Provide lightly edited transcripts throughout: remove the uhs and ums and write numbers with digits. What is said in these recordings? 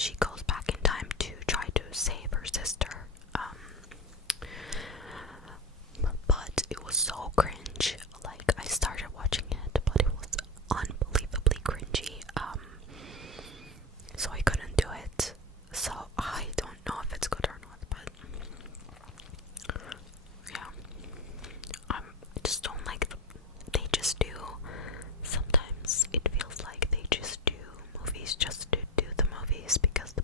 she goes back in time to try to save her sister. But it was so cringe. Like, I started watching it, but it was unbelievably cringy. So I couldn't do it. So I don't know if it's good or not, but yeah. I just don't like they just do. Sometimes it feels like they just do movies just to do the movies because the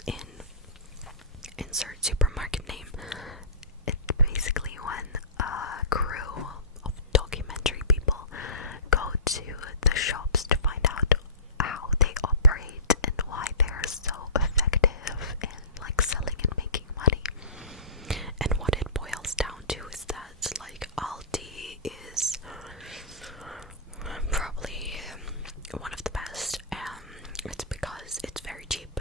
$10 in insert supermarket name. It's basically when a crew of documentary people go to the shops to find out how they operate and why they're so effective in like selling and making money. And what it boils down to is that like Aldi is probably one of the best. It's because it's very cheap.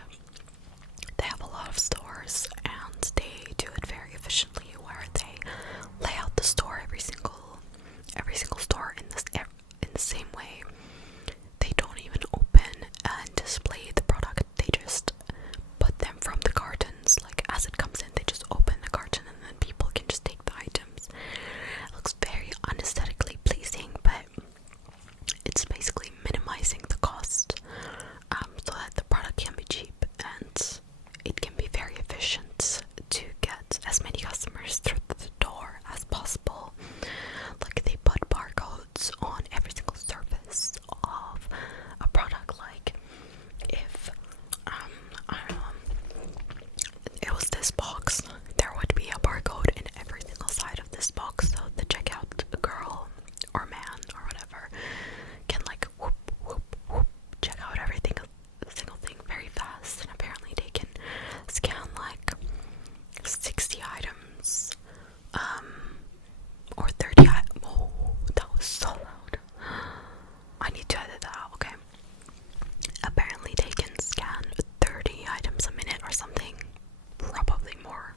They have a lot of stores and they do it very efficiently, where they lay out the store, every single store in the same way. They don't even open and display the product. They just put them from the cartons, like as it comes in. They just open the carton and then people can just take the items. It looks very unaesthetically pleasing, but it's basically minimizing the cost, so that the product can be cheap and it can be very efficient to get as many customers through the door as possible. Like they put barcodes on every single surface of a product. Like if I don't know, it was this box, there would be a barcode in every single side of this box, so the checkout girl or man or whatever can like whoop whoop whoop check out everything, single thing very fast. And apparently they can scan like 60 items or 30 oh, that was so loud. I need to edit that out. Okay, apparently they can scan 30 items a minute or something, probably more.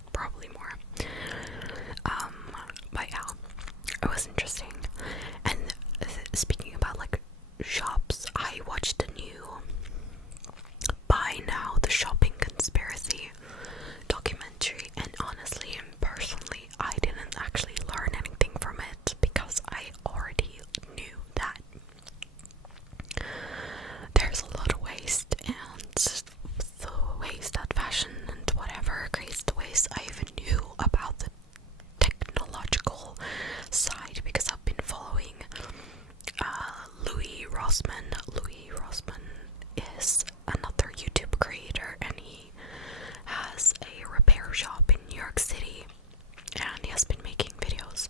But yeah, it was interesting. And speaking about like shops, I watched the new Buy Now, the Shopping Conspiracy documentary, and honestly and personally, I didn't actually learn anything from it because I already knew that there's a lot of waste, and the ways that fashion and whatever creates the waste. I even knew about the technological side because I've been following Louis Rossmann. Louis Rossmann is another YouTube creator, and he has a repair shop in New York City, and he has been making videos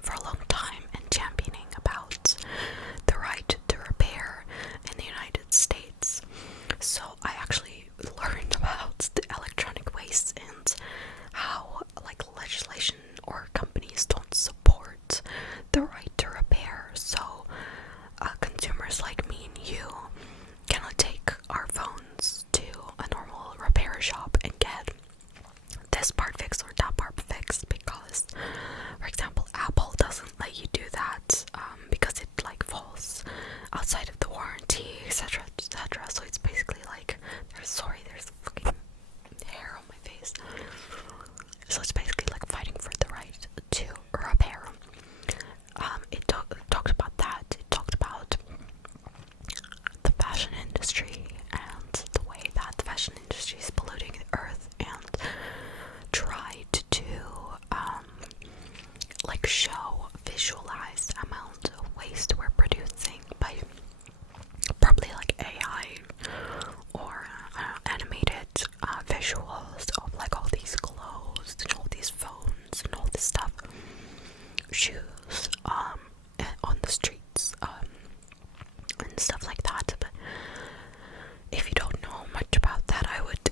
for a long time and championing about the right to repair in the United States. So I actually learned about the electronic waste and how like legislation or companies don't support the right to repair. So consumers like me and you cannot take our phones to a normal repair shop and get this part fixed or that part fixed because, for example, Apple doesn't let you do that because it like falls outside of the warranty, etc., etc. So it's basically like there's fucking hair on my face. So it's basically like fighting for the right to repair. It talked about that. It talked about the fashion industry and the way that the fashion industry is polluting the earth, and tried to like visualize the amount of waste we're producing by probably like AI or animated visuals of like all these clothes and all these phones and all this stuff, shoes on the streets and stuff like that. But if you don't know much about that, I would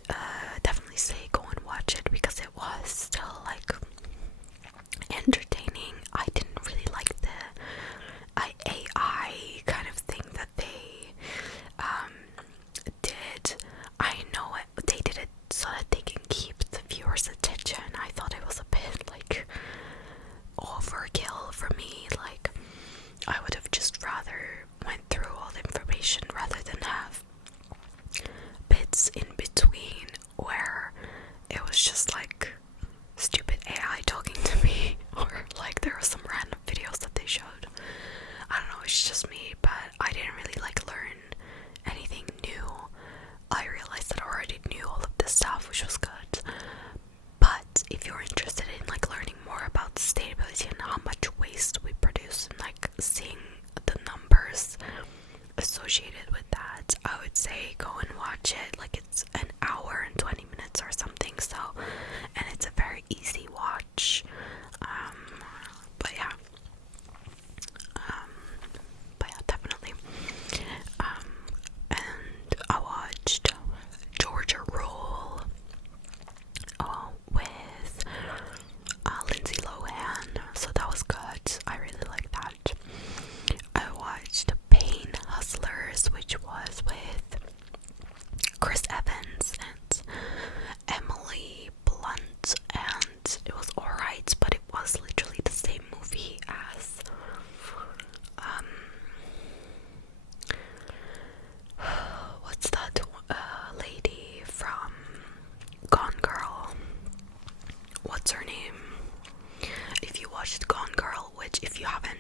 you haven't,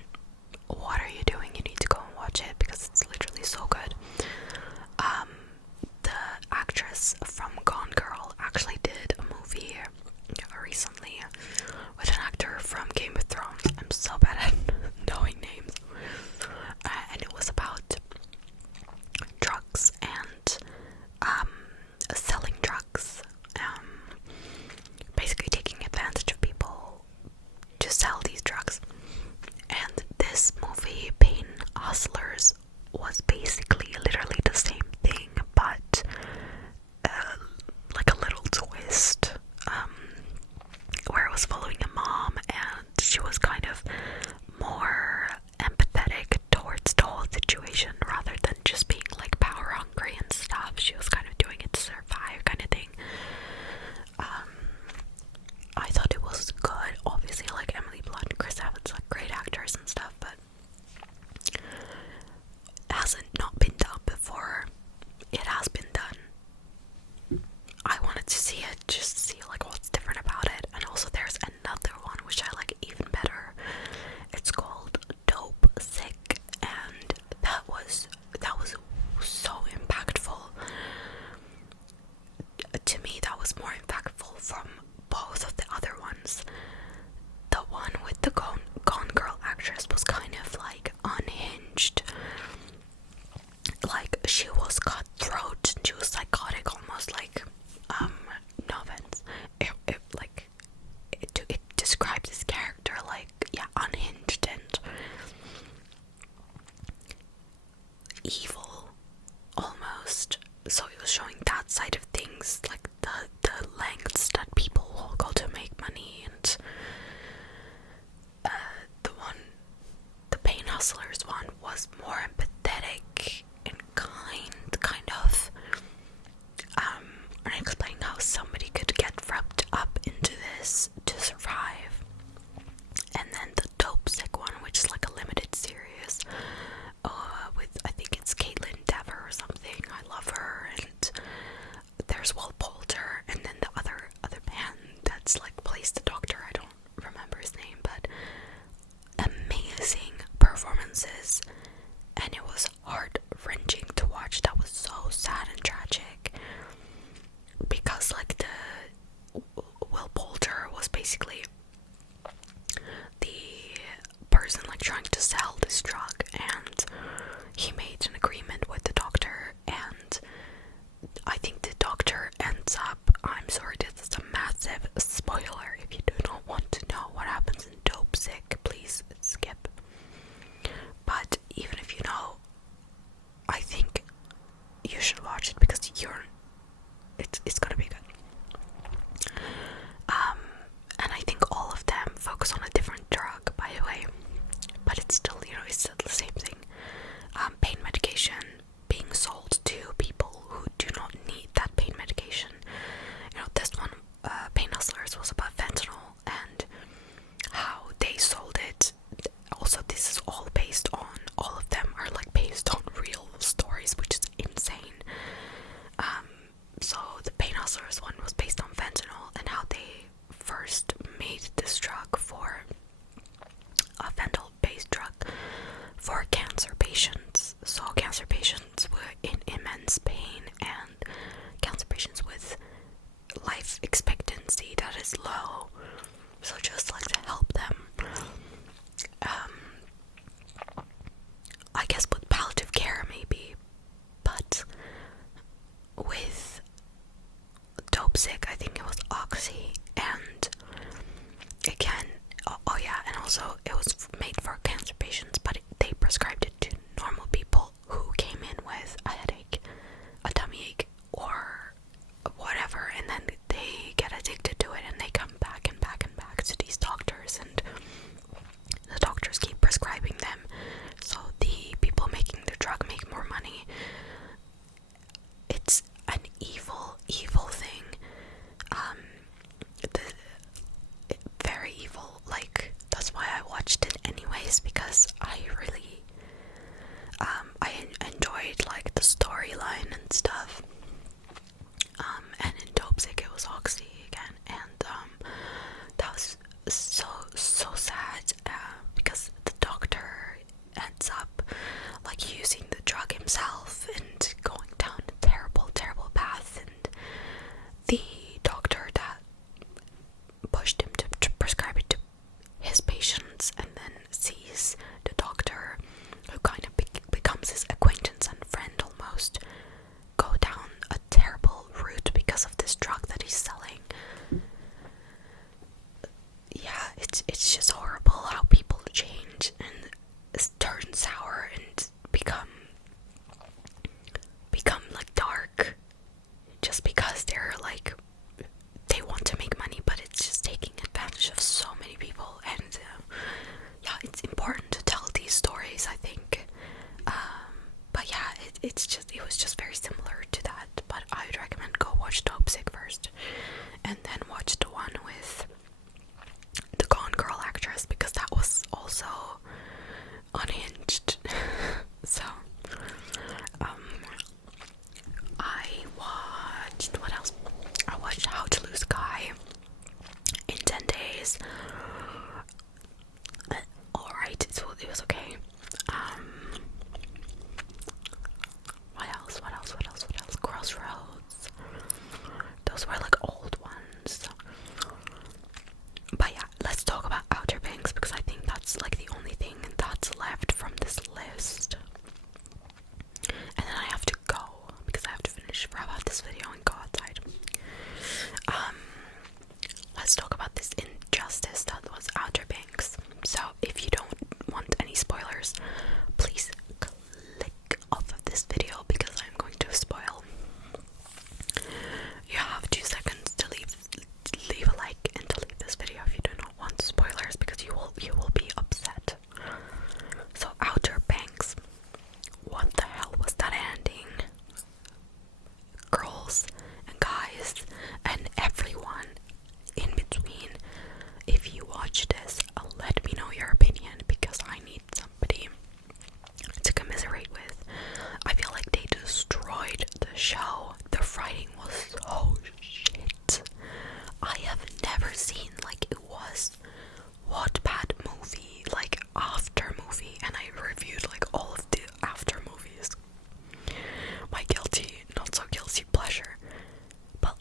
what are you doing? You need to go and watch it because it's literally so good. The actress from Gone Girl actually did a movie recently with an actor from Game of Thrones. I'm so bad at knowing names. And it was about drugs and selling drugs, basically taking advantage of people to sell these drugs. And this movie, Pain Hustlers, was basically literally the same thing, but like a little twist, where it was following a mom and she was kind of more empathetic towards the whole situation rather than just being like power hungry and stuff. She was kind of doing it to survive, kind of thing. I thought it was good. Obviously, like Emily Blunt and Chris Evans, like great actors and stuff, but it hasn't not been done before. It has been done. I wanted to see it, just to see like what's different about it. And also there's another one which I like even better. It's called Dope Sick, and that was so impactful. To me, that was more impactful from both of the other ones. The one with the Gone Girl actress was kind of like unhinged. Like, she was cutthroat and she was psychotic, almost like, no offense. It describes this character like, yeah, unhinged and evil, almost. So it was showing that side of things, like the lengths that people will go to make money, and the Pain Hustlers one was more empathetic and kind of, and explaining how somebody could get wrapped up into this to survive. And then the Dope Sick one, which is like a limited series, with, I think it's Caitlin Dever or something. I love her. And there's Will Poulter, and then the other man that's like plays the doctor. I don't remember his name, but amazing performances, and it was heart-wrenching to watch. That was so sad and tragic, because like the Will Poulter was basically the person like trying to sell this drug, and he made an agreement with the doctor, and I think the doctor ends up, I'm sorry, this is a massive spoiler. If you do not want to know what happens in Dope Sick, please skip. But even if you know, I think you should watch it because it's gonna be good. And I think all of them focus on a different drug, by the way, but it's still, it's still the same thing. Pain medication being sold to people who do not need that pain medication. This one, Pain Hustlers, was about fentanyl and how they sold it. Also, this is all of them are like based on real stories, which is insane. So the Pain Hustlers one was based on fentanyl and how they first made this drug for a fentanyl-based drug for cancer patients. So cancer patients were in immense pain, and cancer patients with life expectancy that is low. So just like to help them. I guess with palliative care maybe, but with Dope Sick, I think it was Oxy, and again, oh yeah, and also it was made for cancer patients, but they prescribed it to normal people who came in with a headache, a tummy ache, or whatever, and then they get addicted to it, and they come back and back and back to these doctors, and the doctors keep prescribing them, so the people making the drug make more money. It's an evil thing. Very evil. Like, that's why I watched it anyways, because I really I enjoyed like the storyline and stuff. And in Dope Sick it was Oxy again, and that was so sad, because the the doctor that pushed him to prescribe it to his patients, and then sees the doctor, who kind of becomes his acquaintance and friend almost, go down a terrible route because of this drug that he's selling. Yeah, it's just horrible how people change and turn sour and become like dark just because they're like, they want to make money, but it's just taking advantage of so many people. And yeah, it's important to tell these stories, I think. But yeah, it was just very similar to that. But I would recommend go watch Dope Sick first, and then watch the one with the Gone Girl actress, because that was also unhinged. So I watched, what else? I watched How to Lose a Guy in 10 Days. Alright, it was okay. What else? Crossroads. Those were like old ones. But yeah, let's talk about Outer Banks, because I think that's like the only thing that's left from this list. And then I have to go, because I have to finish wrap up this video and go outside. Let's talk about this injustice that was Outer Banks. So if you don't want any spoilers, please click off of this video, because I'm going to spoil. You have 2 seconds to leave a like and to leave this video if you do not want spoilers, because you will be upset. So Outer Banks, what the hell was that ending? Girls and guys and everyone in between, if you watch this, let me know your opinion, because I need somebody to commiserate with. I feel like they destroyed the show. The writing was so shit. I have never seen like it was Wattpad movie, like after movie, and I reviewed like all of the after movies. My guilty, not so guilty pleasure. But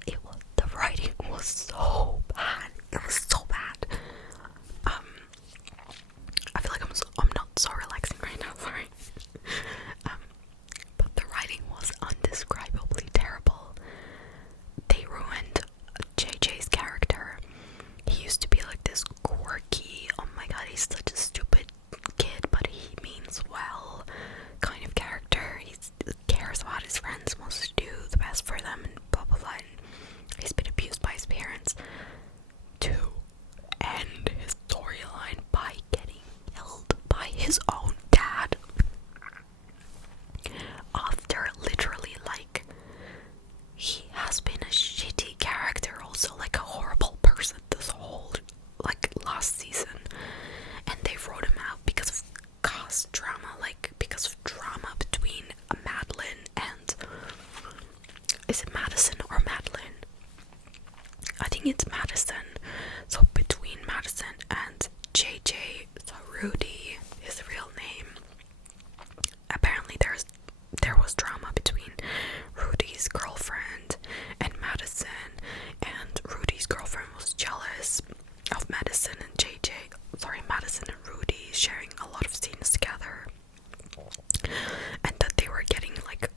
the writing was so bad. It was so bad. I feel like I'm not so relaxing right now, sorry. But the writing was undescribably terrible. They ruined JJ's character. He used to be like this quirky, oh my god, he's such a stupid kid, but he means well kind of character. He cares about his friends, wants to do the best for them, and blah blah blah. And he's been abused by his parents, to end his storyline by getting killed by his own dad. After literally, like, he has been a shitty character, also like a horrible person this whole, like, last season, and they wrote him out because of cast drama, like because of drama between Madeline and, is it Madison or Madeline? I think it's Madison. So between Madison and JJ, so Rudy, his real name, apparently there was drama between Rudy's girlfriend and Madison, and Rudy's girlfriend was jealous of Madison and Madison and Rudy sharing a lot of scenes together, and that they were getting like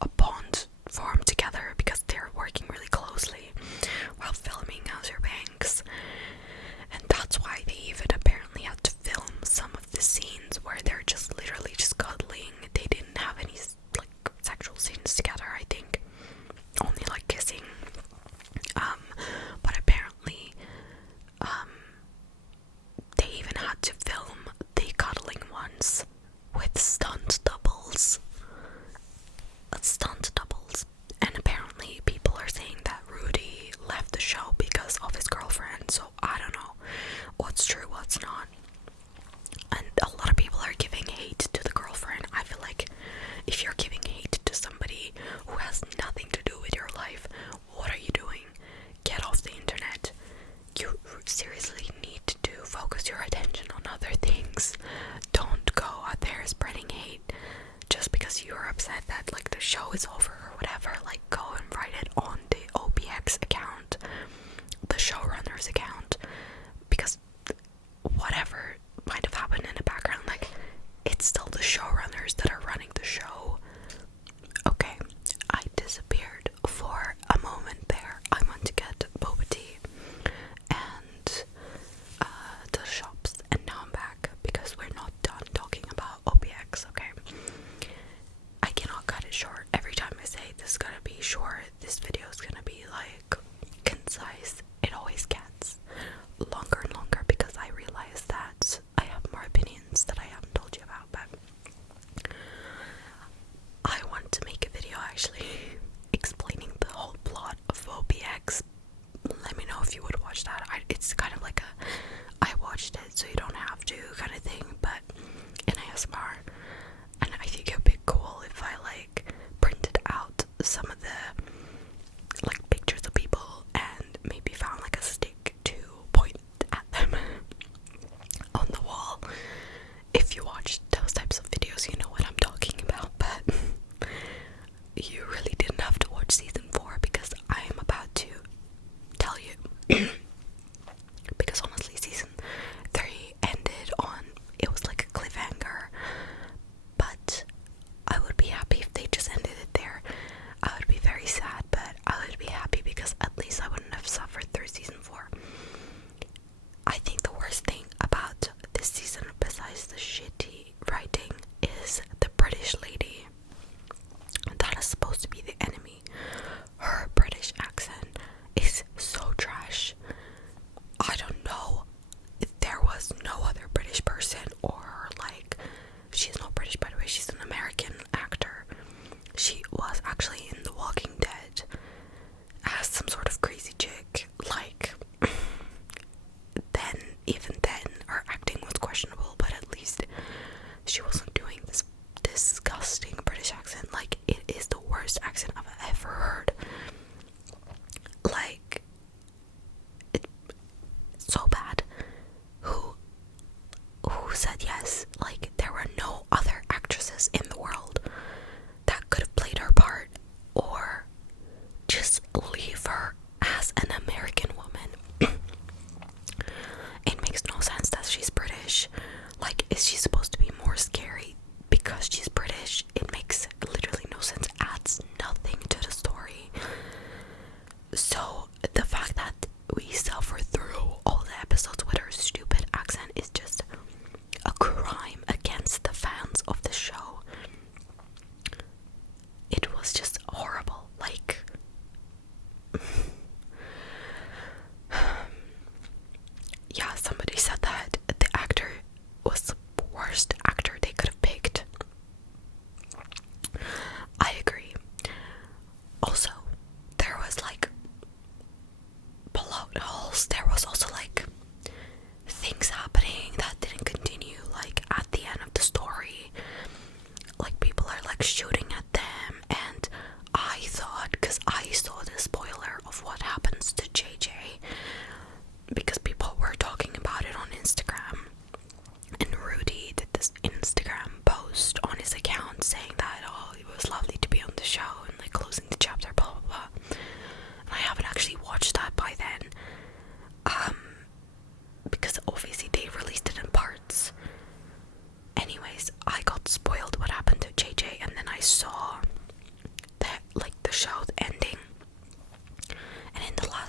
a bond formed together because they're working really closely while filming Outer Banks. And that's why they even apparently had to film some of the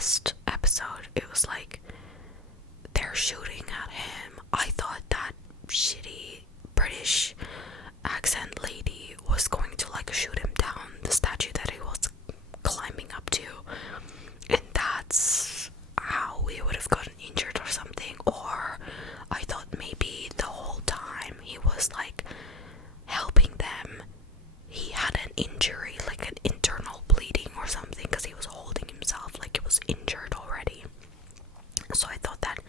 last episode, it was like they're shooting at him. I thought that shitty British accent lady was going to like shoot him down the statue that he was climbing up to, and that's how he would have gotten injured or something. Or I thought maybe the whole time he was like helping them, he had an injury, like an internal bleeding or something, because he was holding himself like he was injured already. So I thought that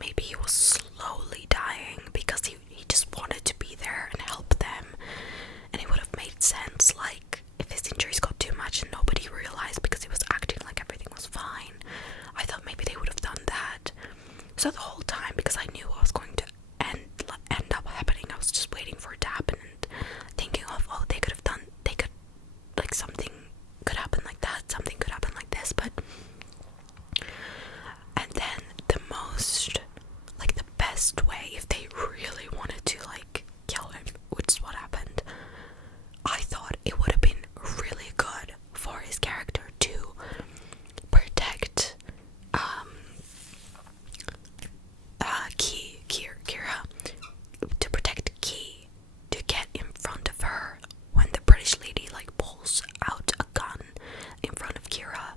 maybe he was slowly dying because he just wanted to be there and help them, and it would have made sense, like if his injuries got too much and nobody realized because he was acting like everything was fine. I thought maybe they would have done that. So the whole time, because I knew what was going to end up happening, I was just waiting for it to happen and thinking of, oh, they could like something could happen like that, something could happen like this. But and then the most, like the best way, if they really wanted to like kill him, which is what happened, I thought it would have been really good for his character to protect Kira, to protect Key, to get in front of her when the British lady like pulls out a gun in front of Kira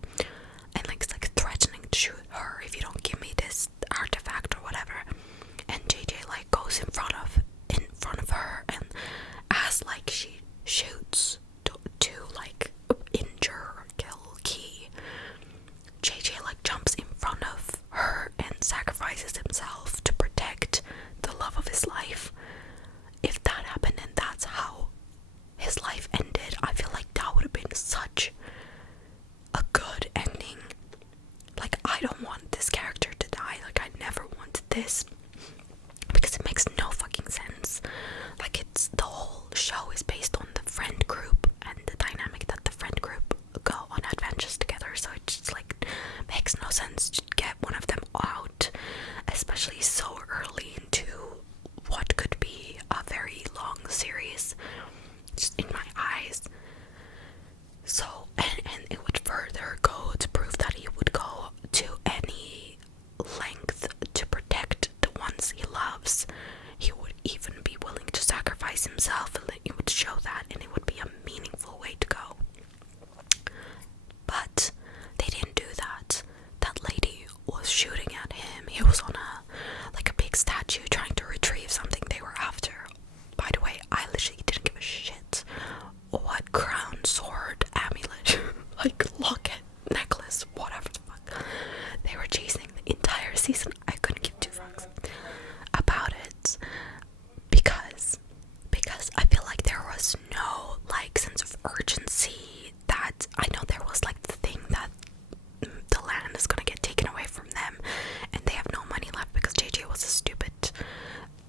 and like is like threatening to shoot her if you don't give me this artifact or whatever. And JJ like goes in front of her, and as like she shoots to like injure or kill Key, JJ like jumps in front of her and sacrifices himself to protect the love of his life. If that happened and that's how his life ended, I feel like that would have been such a good ending. Like, I don't want this character to die. Like, I never wanted this, because it makes no fucking sense. Like, it's the whole show is based on the friend group and the dynamic that the friend group go on adventures together, so it just like makes no sense to get one of them out, especially so early into what could be a very long series, just in my eyes. So and it would further go to prove that he would go to any length to protect the ones he loves. He would even be willing to sacrifice himself, and it would show that, and it would be a meaningful way to go. But they didn't do that. That lady was shooting at him. He was on a big statue trying to retrieve something they were after. By the way, I literally didn't give a shit what crown, sword, amulet, like locket, necklace, whatever the fuck they were chasing the entire season. I couldn't give two fucks about it, because I feel like there was no like sense of urgency. That I know there was like the thing that the land is gonna get taken away from them and they have no money left because JJ was a stupid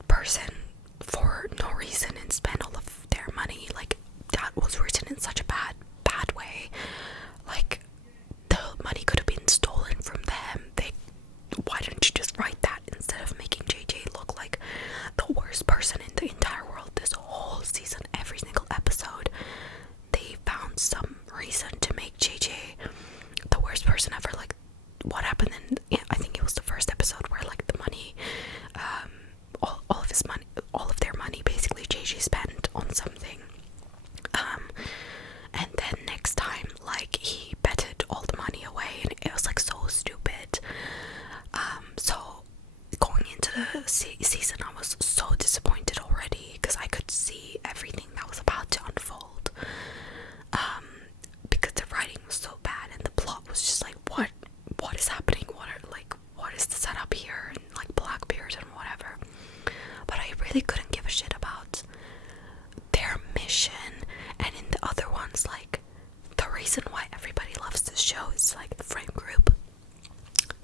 person for no reason and spent all of their money. Like, that was written in such a bad way. Like, the money could have been stolen from them. Why didn't you just write that instead of making JJ look like the worst person in the entire world? This whole season, every single episode, they found some reason to make JJ the worst person ever. Like, what happened in, I think it was the first episode where like the money, all of his money, all of their money basically JJ spent on something, and then next time like he betted all the money away, and it was like so stupid. So going into the season, I was so disappointed already because I could see everything that was about to unfold, because the writing was so bad and the plot was just like, what is happening, what is the setup here, and like Blackbeard and whatever. But I really couldn't give a shit about their mission. And in the other ones, like, the reason why everybody loves this show is like the frame group,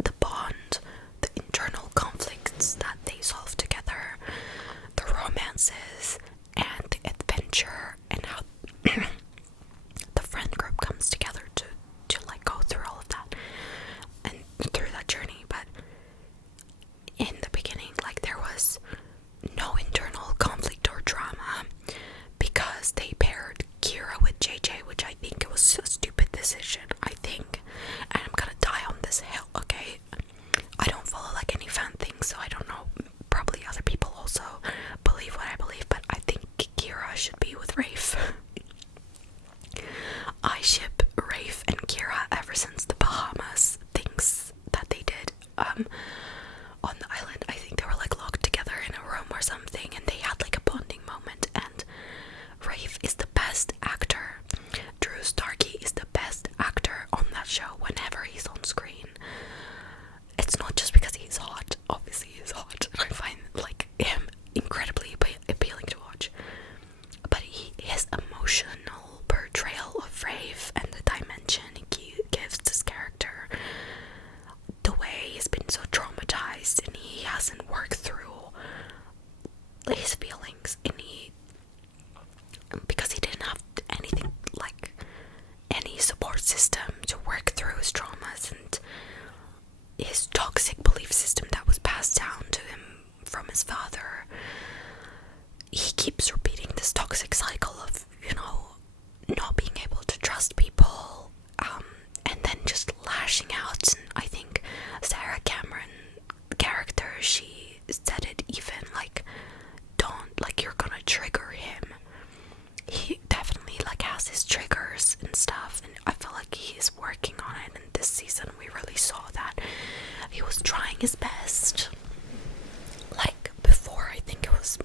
the bond, the internal conflicts that they solve together, the romances and the adventure, and how the friend group comes together to like go through all of that and through that journey. But in the beginning, like, there was no internal conflict or drama because they paired Kira with JJ, which I think it was a stupid decision, I think. And I'm gonna his best. Like before, I think it was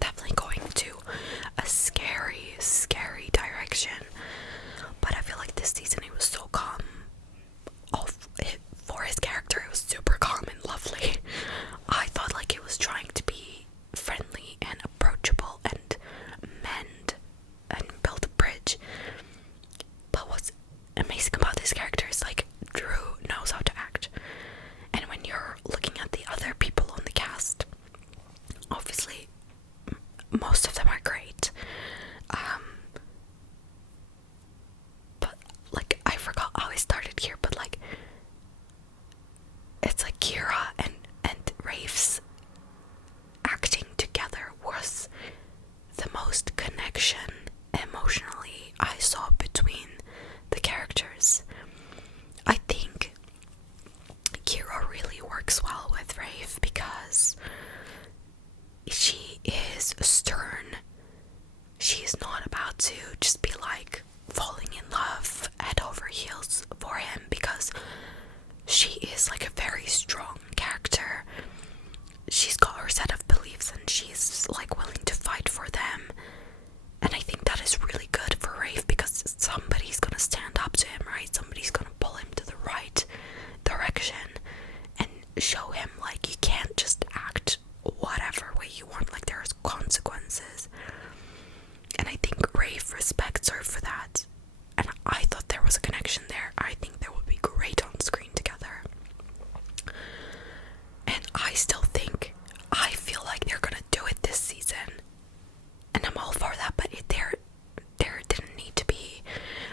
definitely going to a scary, scary direction. But I feel like this season he was so calm. For his character, it was super calm and lovely. I thought like he was trying to be friendly and approachable and mend and build a bridge. But what's amazing about this character is like Drew knows how to act. And when you're looking at the other people on the cast, obviously most of them are great. But like I forgot how I started here, but like it's like Kira and Rafe's acting together was the most connection emotionally I saw between the characters. I think Kira really works well with Rafe because she is stern. She's not about to just be like falling in love head over heels for him, because she is like a very strong character. She's got her set of beliefs and she's like willing to fight for them. And I think that is really good for Rafe, because somebody's gonna stand up to him, right? Somebody's gonna pull him to the right direction and show him like you can't just act whatever way you want, like there's consequences. And I think Rafe respects her for that. And I thought there was a connection there. I think they would be great on screen together. And I still think, I feel like they're gonna do it this season. And I'm all for that, but there didn't need to be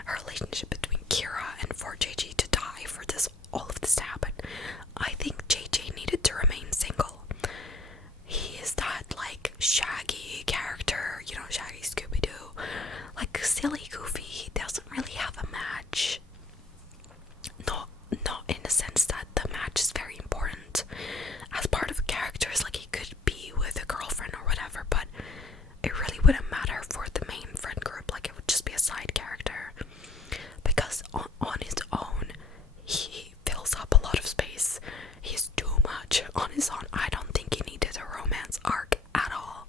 a relationship between Kira and for JJ to die for all of this to happen. I think JJ needed to remain single. He is that like Shaggy character, you know, Shaggy Scooby-Doo, like silly, goofy. He doesn't really have a match. Not in the sense that the match is very important as part of a character. It's like he could be with a girlfriend or whatever, but it really wouldn't matter for the main friend group. Like it would just be a side character, because on his own he fills up a lot of space. He's too much on his own. I don't think he needed a romance arc at all.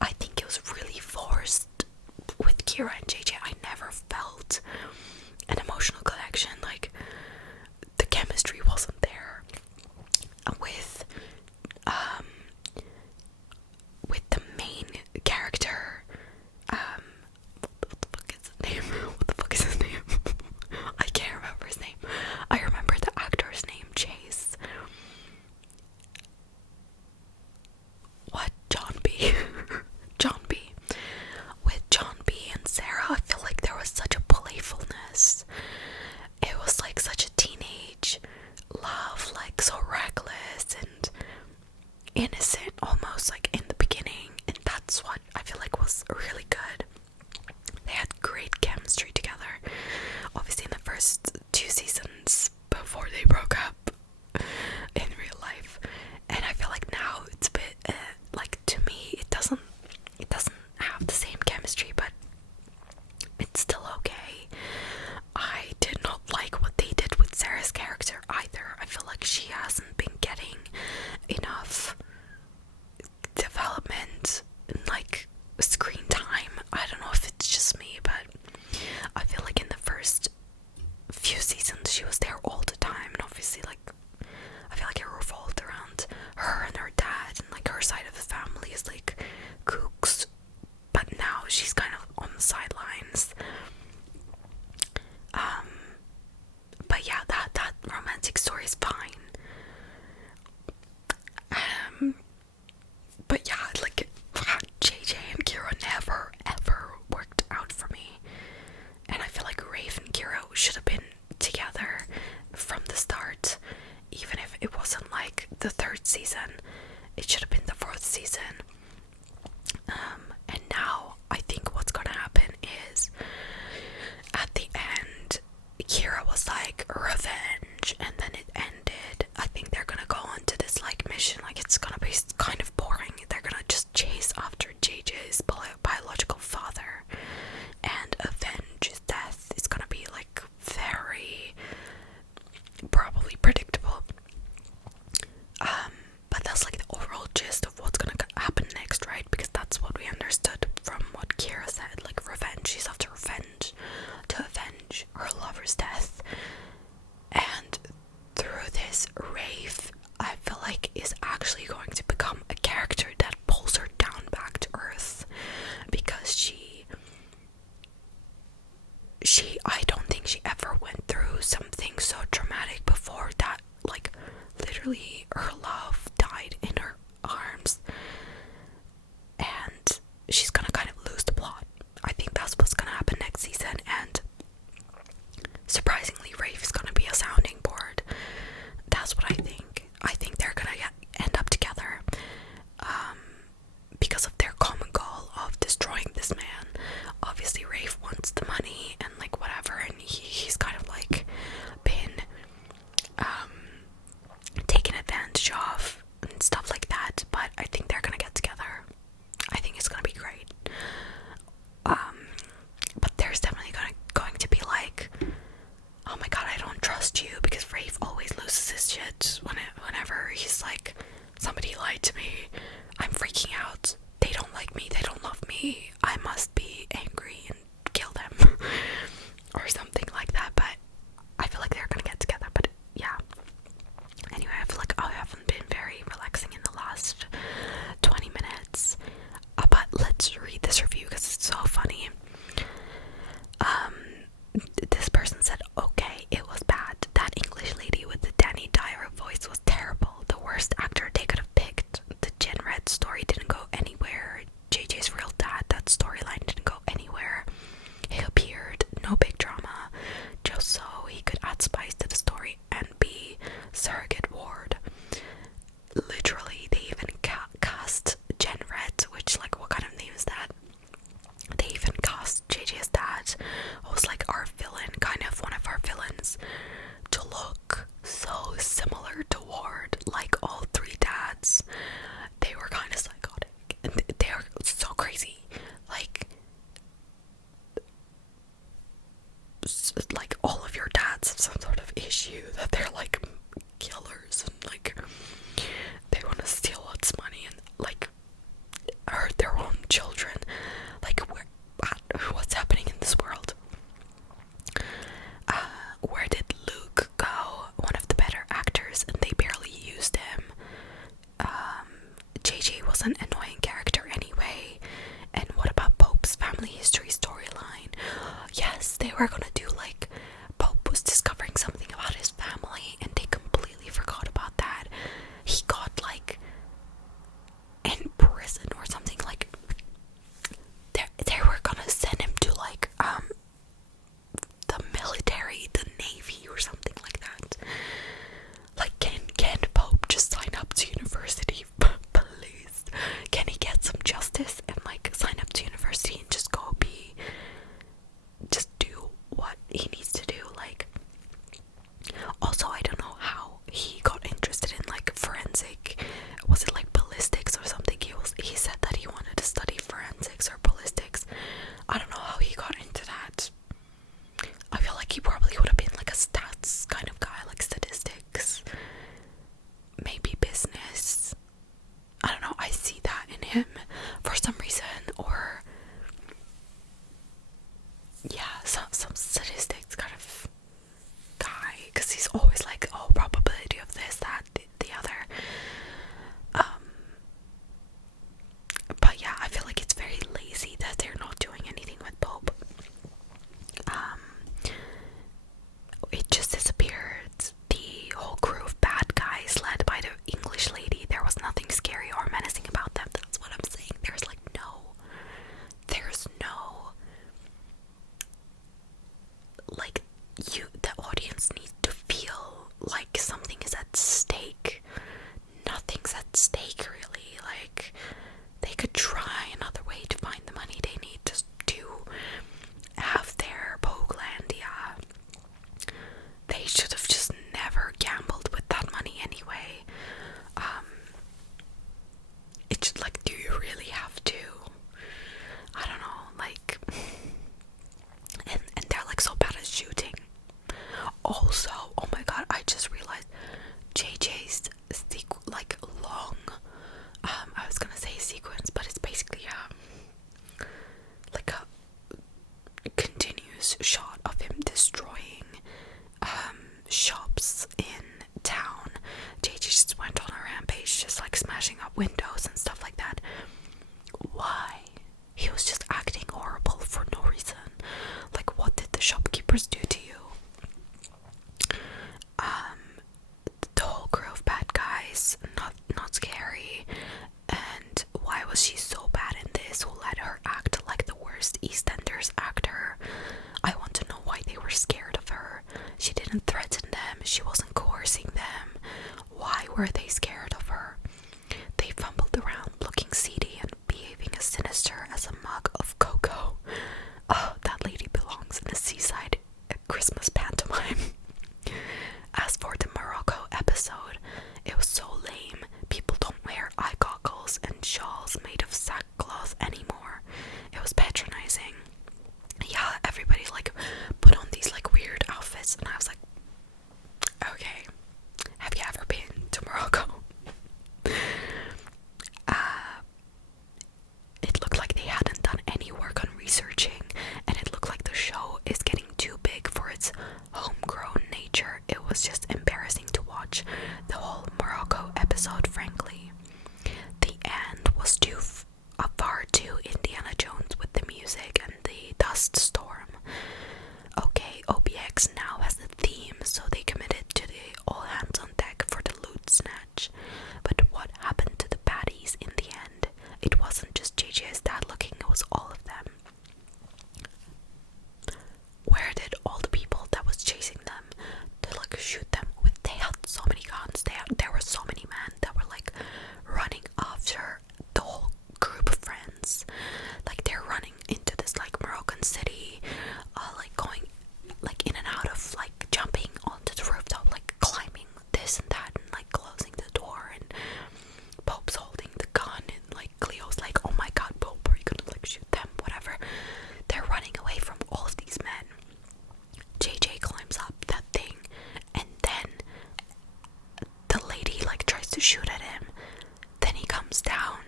I think it was really forced with Kira and JJ. I never felt an emotional connection. Like the chemistry wasn't there with the main character. What the fuck is his name? What the fuck is his name? I can't remember his name. I remember the actor's name, Chase. What? John B. John B. With John B and Sarah, I feel like there was such a playfulness. It was like such a teenage love, like so reckless and innocent almost, like in the beginning, and that's what I feel like was really good. They had great chemistry together, obviously in the first 2 seasons before they broke up in real life. And I feel like now it's a bit like, to me it doesn't have the same chemistry, but it's still okay. I did not like what they did with Sarah's character either. I feel like she hasn't been getting enough development, like screen time. I don't know if it's just me, but I feel like in the first few seasons she was there all the time, and obviously like I feel like it revolved around her and her dad, and like her side of the family is like kooks, but now she's kind of on the sidelines. But yeah, that romantic story is fine. But yeah, like JJ and Kira never ever worked out for me, and I feel like Rafe and Kira should have been together from the start. Even if it wasn't like the 3rd season, it should have been the 4th season. And now I think what's gonna happen is at the end Kira was like revenge, and then it ended. I think they're gonna go on to this like mission, like it's gonna be kind of boring. They're gonna just chase after JJ's biological father and avenge his death. It's gonna be like very probably predictable. like, I haven't been very relaxing in the last 20 minutes. But let's read this review because it's so funny. This person said, okay, it was bad. That English lady with the Danny Dyer voice was terrible. The worst actor they could have picked. The Jen Red story didn't go anywhere. JJ's real dad, that storyline didn't go anywhere. He appeared, no big drama, just so he could add spice to the story and be surrogate Ward. Literally, they even cast Jen Red, which, like, what kind of name is that? They even cast JJ's dad, who was like our villain, kind of one of our villains, to look so similar to Ward. Like, all three dads, they were kind of psychotic, and they are so crazy. Like all of your dads have some sort of issue that they're like killers, and like they want to steal lots of money and like hurt their own children. Like, what's happening in this world? Where did Luke go? One of the better actors, and they barely used him. JJ was an annoying character anyway. And what about Pope's family history storyline? Yes, they were gonna do, like, Pope was discovering something about his family, and they completely forgot about that. He got, like, in prison or something. Like, they were gonna send him to, like, the military, the Navy, or something like that. Like, can Pope just sign up to university? Please. Can he get some justice and, like, sign up to university and just do what he needs to do? Like, also, I don't know how he got interested in, like, forensic. Was it like ballistics or something? He said that he wanted to study forensics or ballistics. I don't know how he got into that. I feel like he probably would have been like a stats kind of guy, like statistics, maybe business. I don't know, I see that in him for some reason. Or yeah, some statistics kind of guy, because he's always like, oh, probability of this, that, the other. But yeah, I feel like it's very lazy that they're not doing anything with Pope. It just disappeared. The whole crew of bad guys led by the English lady, there was nothing scary or menacing about them. That's what I'm saying. There's no like, the audience needs to feel like something is at stake. Nothing's at stake, really. Like, they could try another way to find the money they need just to have their Pokelandia. They should have just never gambled with that money anyway. It's just like, do you really have to? I don't know, like, and they're like so bad at shooting. Also, oh my god, I just realized JJ's like long, I was gonna say sequence, but it's basically like a continuous shot of him destroying shops in town. JJ just went on a rampage, just like smashing up windows and stuff like that. Why? He was just acting horrible for no reason. Like, what did the shopkeepers do to you? The whole crew of bad guys, not scary. And why was she so bad in this? Who let her act like the worst EastEnders actor? I want to know why they were scared of her. She didn't threaten them. She wasn't coercing them. Why were they scared of her? They fumbled around looking seedy and behaving as sinister as a mug of cocoa. Oh, that lady belongs in a seaside Christmas pantomime. As for the Morocco episode, it was so lame. People don't wear eye goggles and shawls made of sackcloth anymore. It was patronizing. Yeah, everybody like put on these like weird outfits, and I was like, okay, have you ever been to Morocco? It looked like they hadn't done any work on researching, and it looked like the show is getting too big for its homegrown nature. It was just embarrassing to watch. The whole Morocco episode, frankly. The end was far too Indiana Jones with the music and the dust storm. Okay, OBX now has a theme, so they committed to the all hands on deck for the loot snatch. But what happened to the baddies in the end? It wasn't just JJ's dad looking, it was all of them. Where did all the people that was chasing them to like shoot them with? They had so many guns. There were so many men that were like running after the whole group of friends. Like they're running into this like Moroccan city, like going like in and out of like jumping onto the rooftop, like climbing this and that, and like closing the door. And Pope's holding the gun, and like Cleo's like, "Oh my God, Pope, are you gonna like shoot them?" Whatever. They're running away from all of these men. JJ climbs up that thing, and then the lady like tries to shoot at him. Then he comes down.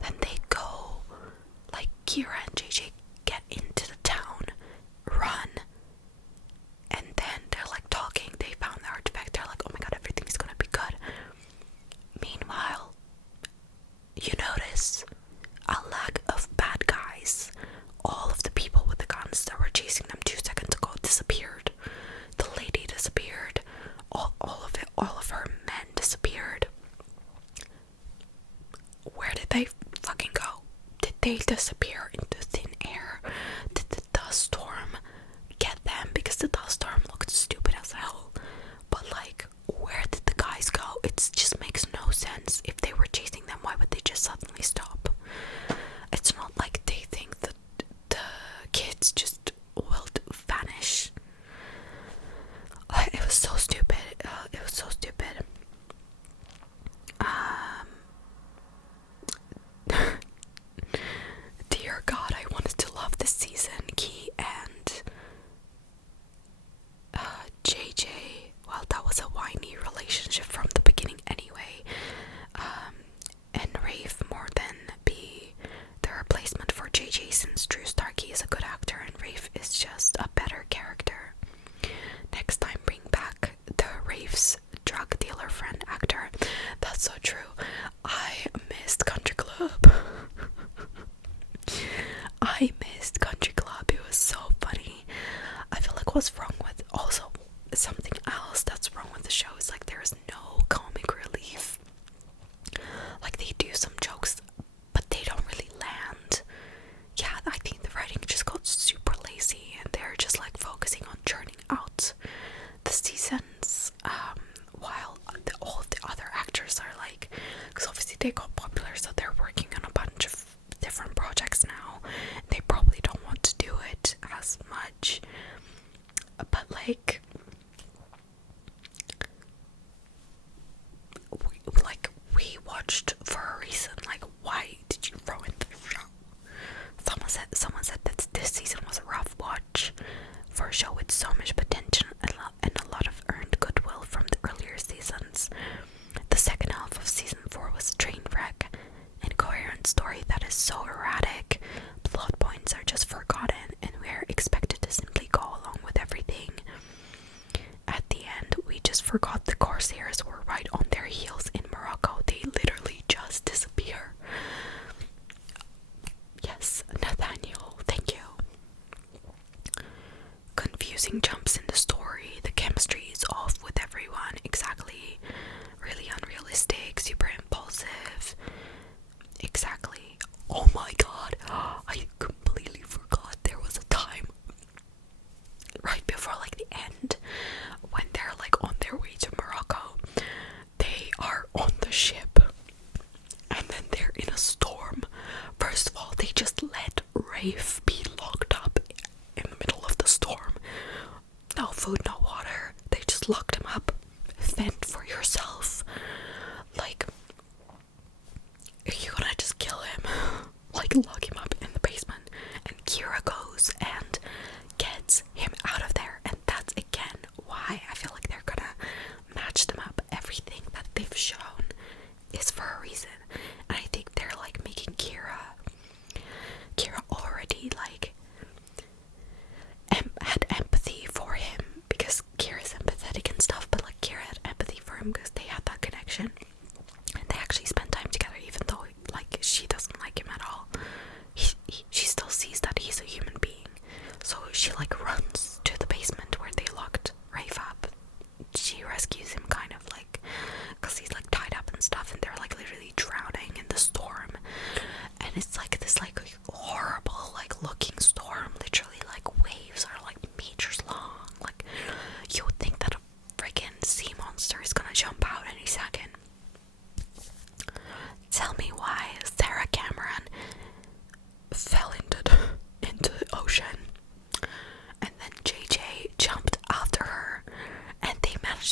Then they go, like Kira and JJ get into the town, run, and then they're like talking. They found the artifact. They're like, "Oh my God, everything's gonna be good." Meanwhile, you notice a lack of bad guys. All of the people with the guns that were chasing them 2 seconds ago disappeared. The lady disappeared. All of her men disappeared. Where did they fucking go? Did they disappear into thin air? Did the dust storm get them? Because the dust storm looked stupid as hell. But like, where did the guys go? It just makes no sense. If they were chasing them, why would they just suddenly stop? It's not like they think that the kids just will vanish. It was so stupid. It was so stupid. Dear God, I wanted to love this season. Key and JJ, well, that was a whiny relationship from the beginning anyway. And Rafe more than be the replacement for JJ, since Drew Starkey is a good actor and Rafe is just a better character. Next time, bring back the Rafe's drug dealer friend actor. That's so true. I missed Country Club. I missed Country Club. It was so funny. I feel like what's wrong with, also something else that's wrong with the show is like there is no comic relief. Like they do some jokes, but they don't really land. Yeah, I think the writing just got super lazy, and they're just like focusing on churning out the seasons, while all of the other actors are like, because obviously they got popular, so they're working on a bunch of different projects now. They probably don't want to do it as much, but like we watched for a reason. Like, why did you ruin the show? Someone said that this season was a rough watch for a show with so much potential and a lot of earned goodwill from the earlier seasons. The second half of season 4 was a train wreck, incoherent story that is so erratic. Plot points are just forgotten, and we're expected to simply go along with everything. At the end, we just forgot the Corsairs were right on their heels in Morocco. They literally just disappear. Yes, Nathaniel, thank you. Confusing jumps in the story. The chemistry is off with everyone. Exactly. Really unrealistic, super impulsive. Exactly. Oh my God, I completely forgot there was a time right before like the end when they're like on their way to Morocco. They are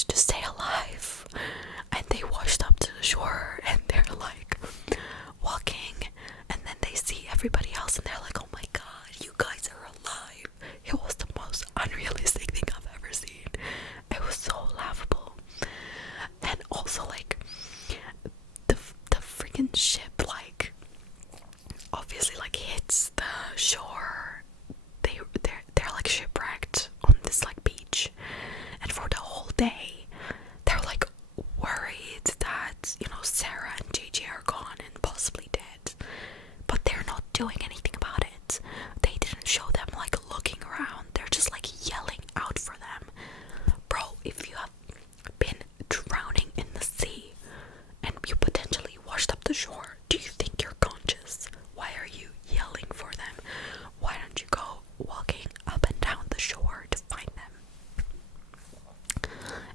managed to stay alive. And they washed up to the shore, and they're like walking, and then they see everybody else, and they're like, oh my god, you guys are alive. It was the most unrealistic thing I've ever seen. It was so laughable. And also, like, the freaking ship, like, obviously, like, hits the shore. They're like shipwrecked on this like beach, and for the whole day they're like worried that, you know, Sarah and JJ are gone and possibly dead, but they're not doing anything about it. They didn't show them like looking around. They're just like yelling out for them. Bro, if you have been drowning in the sea and you potentially washed up the shore, do you think you're conscious? Why are you yelling for them? Why don't you go walking up and down the shore to find them?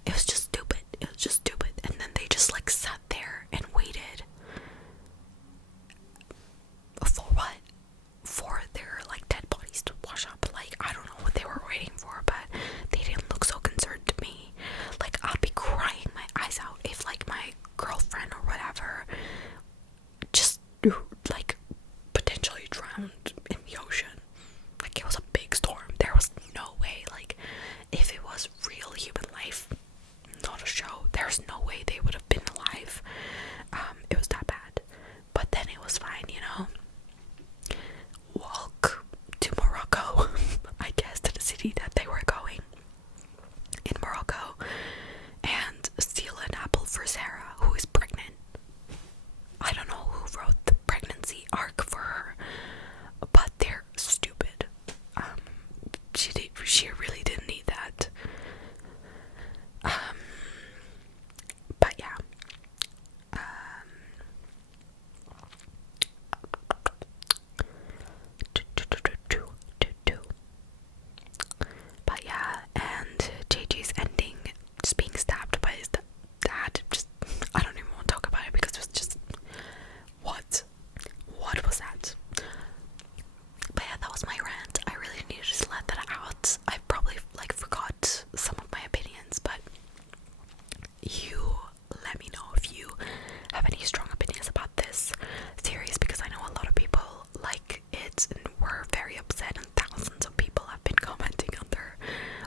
It was just stupid. It was just stupid. And then they just like sat there and waited. For what? For their like dead bodies to wash up. Like, I don't know what they were waiting for, but they didn't look so concerned to me. Like, I'd be crying my eyes out if like my girlfriend or whatever just like potentially drowned in the ocean. Like, it was a big storm. There was no way, like, if it was real human life, not a show, there's no way they would have been alive. It was that bad. But then it was fine, you know. Walk to Morocco, I guess, to the city that they were going in Morocco, and steal an apple for Sarah, who is pregnant. I don't know who wrote the pregnancy arc for her, but they're stupid. She really didn't need that. But yeah. But yeah, and JJ's ending, just being stabbed by his dad. Just, I don't even want to talk about it because it was just, what was that? But yeah, that was my rant. I really needed to let that out. I probably like forgot some of my opinions, but you let me know if you have any strong opinions about this series, because I know a lot of people like it and were very upset, and thousands of people have been commenting on their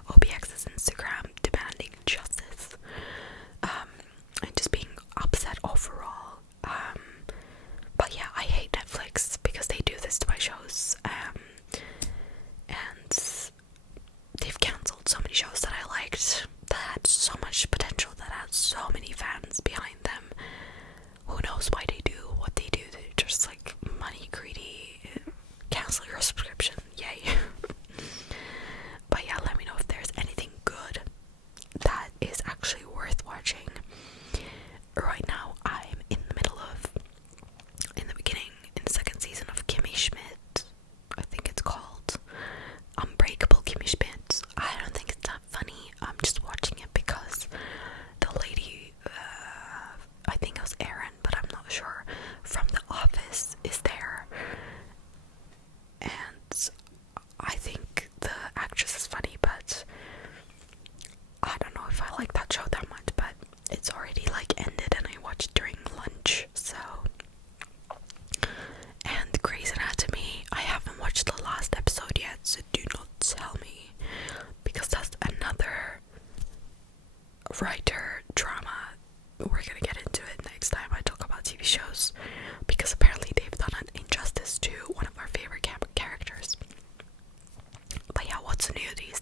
OBX's Instagram demanding justice, and just being upset overall. But yeah, I hate Netflix because they do this to my shows, and they've cancelled so many shows that I liked, that had so much potential, that had so many fans behind them. Who knows why they do what they do? They're just like money greedy. Cancel your subscription, yay. But yeah, let me know if there's anything good that is actually worth watching. Right now, I'm in the beginning, in the second season of Kimmy Schmidt. I think it's called Unbreakable Kimmy Schmidt. I don't think it's that funny. I'm just watching it because the lady, I think it was Erin, but I'm not sure, from The Office is there. And I think the actress is funny, but I don't know if I like that show that much. But it's already like ended and I watched during lunch, so. And Grey's Anatomy, I haven't watched the last episode yet, so do not tell me, because that's another writer drama. We're gonna get into it next time I talk about TV shows, because apparently they've done an injustice to one of our favorite characters. But yeah, what's new these